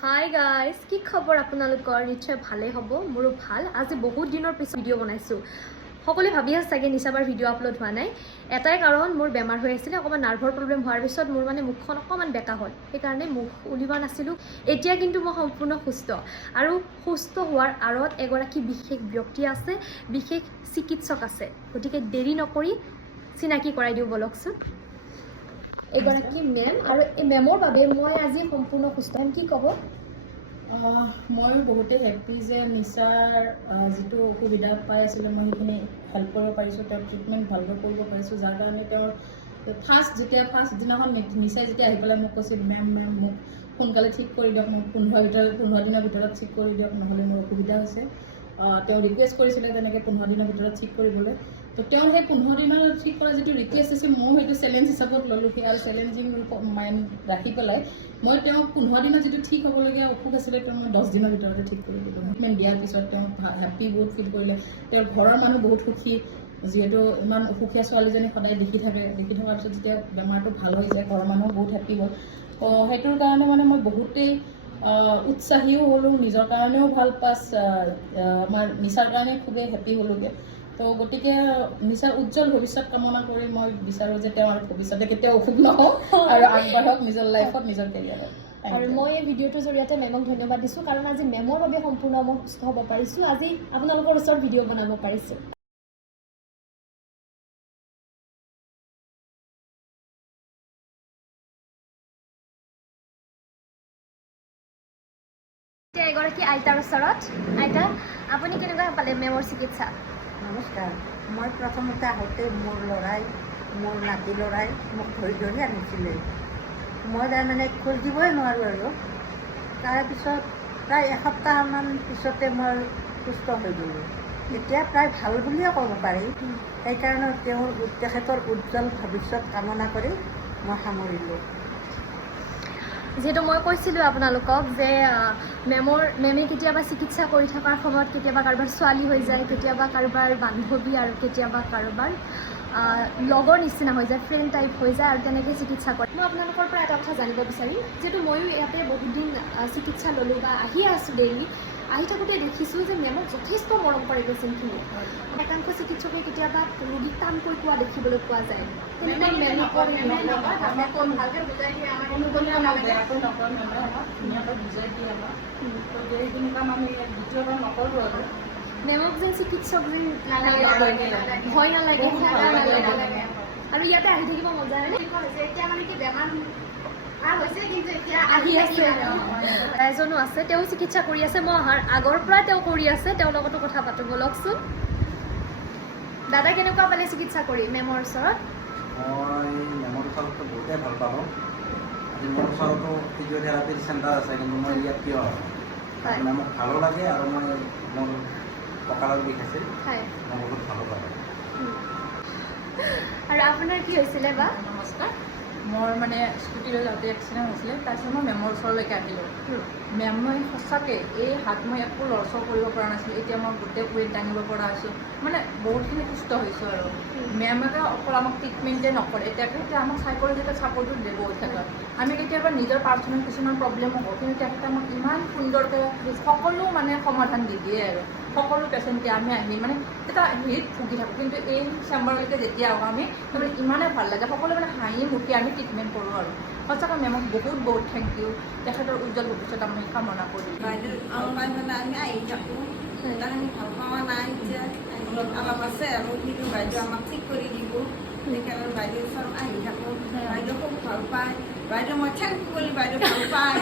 Hi guys, কি খবৰ আপোনালোকৰ? নিশ্চয় ভালেই হ'ব, মোৰো ভাল। আজি বহুত দিনৰ পিছত ভিডিঅ' বনাইছোঁ। সকলোৱে ভাবি আছে চাগে নিচাবাৰ ভিডিঅ' আপলোড হোৱা নাই। এটাই কাৰণ, মোৰ বেমাৰ হৈ আছিলে, অকণমান নাৰ্ভৰ প্ৰব্লেম হোৱাৰ পিছত মোৰ মুখখন অকণমান বেকা হ'ল, সেইকাৰণে মুখ উলিওৱা নাছিলোঁ। এতিয়া কিন্তু মই সম্পূৰ্ণ সুস্থ, আৰু সুস্থ হোৱাৰ আঁৰত এগৰাকী বিশেষ ব্যক্তি আছে, বিশেষ চিকিৎসক আছে। গতিকে দেৰি নকৰি চিনাকি কৰাই দিওঁ বলকচোন। এগৰাকী মেম, আৰু এই মেমৰ বাবে মই আজি সম্পূৰ্ণ সুস্থ। কি ক'ব? মই বহুতেই হেপ্পী যে নিচাৰ যিটো অসুবিধা পাই আছিলে মই সেইখিনি হেল্প কৰিব পাৰিছোঁ, তেওঁৰ ট্ৰিটমেণ্ট ভালকৈ কৰিব পাৰিছোঁ, যাৰ কাৰণে তেওঁৰ ফাৰ্ষ্ট দিনাখন নিচাই যেতিয়া আহি পেলাই মোক কৈছিল, মেম মোক সোনকালে ঠিক কৰি দিয়ক, মোক 15 দিনৰ ভিতৰত ঠিক কৰি দিয়ক, নহ'লে মোৰ অসুবিধা হৈছে। তেওঁ ৰিকুৱেষ্ট কৰিছিলে তেনেকৈ 15 দিনৰ ভিতৰত ঠিক কৰিবলৈ। তো তেওঁ সেই 15 দিনৰ ঠিক কৰা যিটো ৰিকুৱেষ্ট আছিল, মই সেইটো চেলেঞ্জ হিচাপত ল'লোঁ, আৰু চেলেঞ্জিং মাইণ্ড ৰাখি পেলাই মই তেওঁক 15 দিনত যিটো ঠিক হ'বলগীয়া অসুখ আছিলে তেওঁ মই 10 দিনৰ ভিতৰতে ঠিক কৰি দিলোঁ। ট্ৰিটমেণ্ট দিয়াৰ পিছত তেওঁ হেপ্পী বহুত ফিল কৰিলে। তেওঁৰ ঘৰৰ মানুহ বহুত সুখী, যিহেতু ইমান অসুখীয়া ছোৱালীজনী সদায় দেখি থকাৰ পিছত যেতিয়া বেমাৰটো ভাল হৈ যায় ঘৰৰ মানুহ বহুত হেপ্পী হ'ল। সেইটোৰ কাৰণে মই বহুতেই উৎসাহীও হ'লোঁ, নিজৰ কাৰণেও ভাল পাছ আমাৰ নিচাৰ কাৰণে খুবেই হেপ্পী হ'লোঁগৈ। তো গতিকে নিচাৰ উজ্জ্বল ভৱিষ্যত কামনা কৰি মই বিচাৰোঁ যে তেওঁ আৰু ভৱিষ্যতে কেতিয়াও অসুখ নহওক আৰু আগবাঢ়ক নিজৰ লাইফত, নিজৰ কেৰিয়াৰত। আৰু মই এই ভিডিঅ'টোৰ জৰিয়তে মেমক ধন্যবাদ দিছোঁ, কাৰণ আজি মেমৰ বাবে সম্পূৰ্ণ মই সুস্থ হ'ব পাৰিছোঁ, আজি আপোনালোকৰ ওচৰত ভিডিঅ' বনাব পাৰিছোঁ। এতিয়া এগৰাকী আইতাৰ ওচৰত। আইতা, আপুনি কেনেকুৱা পালে মেমৰ চিকিৎসা? নমস্কাৰ। মই প্ৰথমতে আহোঁতে মোৰ নাতি ল'ৰাই মোক ধৰি আনিছিলে। মই তাৰমানে খোজ দিবই নোৱাৰোঁ, আৰু তাৰপিছত প্ৰায় এসপ্তাহমান পিছতে মই সুস্থ হৈ গ'লোঁ। এতিয়া প্ৰায় ভাল বুলিয়ে ক'ব পাৰি। সেইকাৰণে তেখেতৰ উজ্জ্বল ভৱিষ্যত কামনা কৰি মই সামৰিলোঁ। যিহেতু মই কৈছিলোঁ আপোনালোকক যে মেমে কেতিয়াবা চিকিৎসা কৰি থকাৰ সময়ত কেতিয়াবা কাৰোবাৰ ছোৱালী হৈ যায়, কেতিয়াবা কাৰোবাৰ বান্ধৱী, আৰু কেতিয়াবা কাৰোবাৰ লগৰ নিচিনা হৈ যায়, ফ্ৰেণ্ড টাইপ হৈ যায়, আৰু তেনেকৈ চিকিৎসা কৰে। মই আপোনালোকৰ পৰা এটা কথা জানিব বিচাৰিম, যিহেতু ময়ো ইয়াতে বহুত দিন চিকিৎসা ল'লোঁ বা আহিয়ে আছোঁ ডেইলি। আহি থাকোঁতে দেখিছোঁ যে মেমক যথেষ্ট মৰম কৰে পেচেণ্টখিনি। একাংশ চিকিৎসকে কেতিয়াবা ৰোগীক টানকৈ কোৱা দেখিবলৈ পোৱা যায়। মেমক যেন চিকিৎসক যেন ভয় নালাগে, আৰু ইয়াতে আহি থাকিব মজা হয়। এতিয়া কি বেমাৰ আহি আছে, এজনো আছে, তেওঁ চিকিৎসা কৰি আছে। মই অহাৰ আগৰ পৰা তেওঁ কৰি আছে, তেওঁৰ লগতো কথা পাতো বলকচোন। দাদা, কেনেকুৱা পালে চিকিৎসা কৰি মেমৰ ওচৰত? মই মেমৰ ওচৰততো বহুতেই ভাল পালোঁ। আজি মোৰ ওচৰতো ফিজিঅ'থেৰাপিৰ চেণ্টাৰ আছে, কিন্তু মই ইয়াত কিয় মোক ভালো লাগে, আৰু মোৰ কঁকালৰ বিষ আছিল, মই বহুত ভালো পালোঁ। আৰু আপোনাৰ কি হৈছিলে বা? নমস্কাৰ। মোৰ স্কুটি লৈ যাওঁতে এক্সিডেণ্ট হৈছিলে, তাৰপিছত মই মেমৰ ওচৰলৈকে আহিলোঁ। মেমে সঁচাকৈ এই হাত মই একো লৰচৰ কৰিব পৰা নাছিলোঁ, এতিয়া মই গোটেই ৱেইট দাঙিব পৰা হৈছোঁ, বহুতখিনি সুস্থ হৈছোঁ। আৰু মেমে অকল আমাক ট্ৰিটমেণ্টে নকৰে, তেখেতে আমাক চাইক'লজিকেল ছাপৰ্টো দিব থাকে। আমি কেতিয়াবা নিজৰ পাৰ্চনেল কিছুমান প্ৰব্লেমো হওঁ, কিন্তু তেখেতে আমাক ইমান সুন্দৰকৈ সকলো সমাধান দি দিয়ে। আৰু সকলো পেচেণ্টে আমি আহি এটা হেৰিত ভুগি থাকোঁ, কিন্তু এই চেম্বাৰলৈকে যেতিয়া আহোঁ আমি ইমানেই ভাল লাগে, সকলো হাঁহি মুখি আমি ট্ৰিটমেণ্ট কৰোঁ। আৰু সঁচাকৈ মেমক বহুত থেংক ইউ। তেখেতৰ উজ্জ্বল ভৱিষ্যত আমি কামনা কৰিম। বাইদেউ আমি আহি থাকোঁ, আমি ভাল পোৱা নাই, যে অলপ আছে আৰু কিন্তু বাইদেউ আমাক ঠিক কৰি দিব। সেইকাৰণে বাইদেউৰ ওচৰত আহি থাকোঁ, বাইদেউ খুব ভাল পায়। বাইদেউ মই থেংক ইউ বুলি বাইদেউ ভাল পায়।